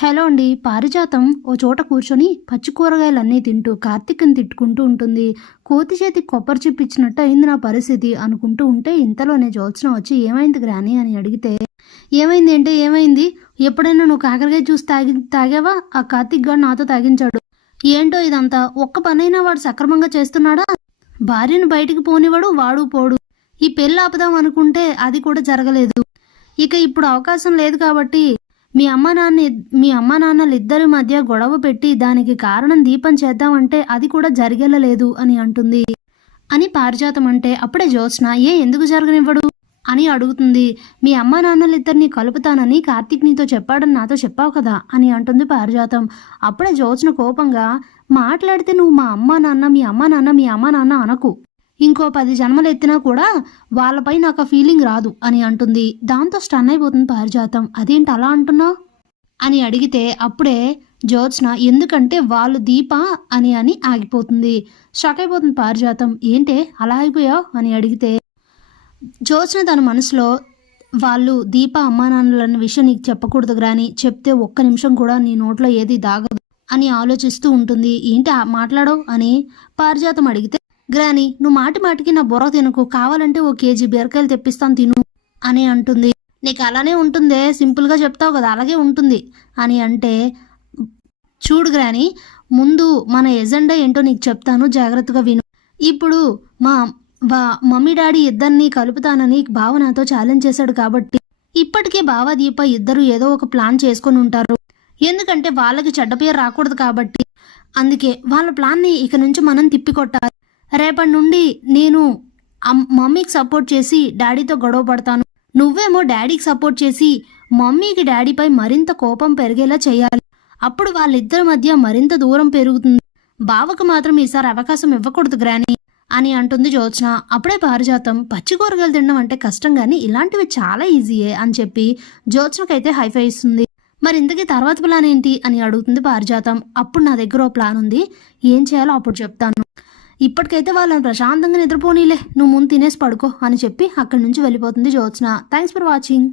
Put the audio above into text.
Hello అండి. పారిజాతం ఓ చోట కూర్చొని పచ్చి కూరగాయలన్నీ తింటూ కార్తీక్ని తిట్టుకుంటూ ఉంటుంది. కోతి చేతి కొబ్బరి చిప్పిచ్చినట్టు అయింది నా పరిస్థితి అనుకుంటూ ఉంటే ఇంతలోనే జ్యోత్స్న వచ్చి ఏమైంది గ్రాని? అని అడిగితే ఏమైంది అంటే ఏమైంది? ఎప్పుడైనా నువ్వు కాకరకాయ జ్యూస్ తాగి తాగావా? ఆ కార్తీక్ గారు నాతో తాగించాడు. ఏంటో ఇదంతా? ఒక్క పనైనా వాడు సక్రమంగా చేస్తున్నాడా? భార్యను బయటికి పోనివాడు వాడు పోడు. ఈ పెళ్ళి ఆపుదాం అనుకుంటే అది కూడా జరగలేదు. ఇక ఇప్పుడు అవకాశం లేదు కాబట్టి మీ అమ్మ నాన్న మీ అమ్మ నాన్నలు ఇద్దరి మధ్య గొడవ పెట్టి దానికి కారణం దీపం చేద్దామంటే అది కూడా జరిగేలలేదు అని అంటుంది. అని పారిజాతం అంటే అప్పుడే జ్యోత్స్న ఏ ఎందుకు జరగనివ్వడు? అని అడుగుతుంది. మీ అమ్మ నాన్నలిద్దరిని కలుపుతానని కార్తీక్ నీతో చెప్పాడని నాతో చెప్పావు కదా? అని అంటుంది పారిజాతం. అప్పుడే జ్యోత్స్న కోపంగా మాట్లాడితే నువ్వు మా అమ్మ నాన్న మీ అమ్మ నాన్న మీ అమ్మ నాన్న అనకు. ఇంకో పది జన్మలు ఎత్తినా కూడా వాళ్ళపై నాకు ఆ ఫీలింగ్ రాదు అని అంటుంది. దాంతో స్టన్ అయిపోతుంది పారిజాతం. అదేంటి అలా అంటున్నావు అని అడిగితే అప్పుడే జ్యోత్స్న ఎందుకంటే వాళ్ళు దీప అని అని ఆగిపోతుంది. షాక్ అయిపోతుంది పారిజాతం. ఏంటే? అలా అయిపోయావు అని అడిగితే జ్యోత్స్న తన మనసులో వాళ్ళు దీప అమ్మా నాన్నలన్న విషయం నీకు చెప్పకూడదు గ్రాని. చెప్తే ఒక్క నిమిషం కూడా నీ నోట్లో ఏది దాగదు అని ఆలోచిస్తూ ఉంటుంది. ఏంటి మాట్లాడవు? అని పారిజాతం అడిగితే గ్రాని నువ్వు మాటి మాటికి నా బుర్ర తినకు. కావాలంటే ఓ కేజీ బీరకాయలు తెప్పిస్తాను తిను అని అంటుంది. నీకు అలానే ఉంటుందే సింపుల్గా చెప్తావు కదా అలాగే ఉంటుంది అని అంటే చూడు గ్రాని ముందు మన ఎజెండా ఏంటో నీకు చెప్తాను జాగ్రత్తగా విను. ఇప్పుడు మా వా మమ్మీ డాడీ ఇద్దరిని కలుపుతానని బావ నాతో ఛాలెంజ్ చేశాడు కాబట్టి ఇప్పటికే బావ దీప ఇద్దరు ఏదో ఒక ప్లాన్ చేసుకొని ఉంటారు. ఎందుకంటే వాళ్ళకి చెడ్డ పేరు రాకూడదు కాబట్టి అందుకే వాళ్ళ ప్లాన్ని ఇక నుంచి మనం తిప్పికొట్టాలి రేపటి నుండి నేను మమ్మీకి సపోర్ట్ చేసి డాడీతో గొడవ పడతాను. నువ్వేమో డాడీకి సపోర్ట్ చేసి మమ్మీకి డాడీపై మరింత కోపం పెరిగేలా చేయాలి. అప్పుడు వాళ్ళిద్దరి మధ్య మరింత దూరం పెరుగుతుంది. బావకు మాత్రం ఈసారి అవకాశం ఇవ్వకూడదు గ్రాని అని అంటుంది జ్యోత్స్న. అప్పుడే పారిజాతం పచ్చి కూరగాయలు తినడం అంటే కష్టం కానీ ఇలాంటివి చాలా ఈజీయే అని చెప్పి జ్యోత్స్నకైతే హైఫై ఇస్తుంది. మరి ఇంతకీ తర్వాత ప్లాన్ ఏంటి అని అడుగుతుంది పారిజాతం. అప్పుడు నా దగ్గర ఓ ప్లాన్ ఉంది. ఏం చేయాలో అప్పుడు చెప్తాను. ఇప్పటికైతే వాళ్ళని ప్రశాంతంగా నిద్రపోనీలే. నువ్వు ముందు తినేసి పడుకో అని చెప్పి అక్కడి నుంచి వెళ్ళిపోతుంది జ్యోత్స్న. Thanks for watching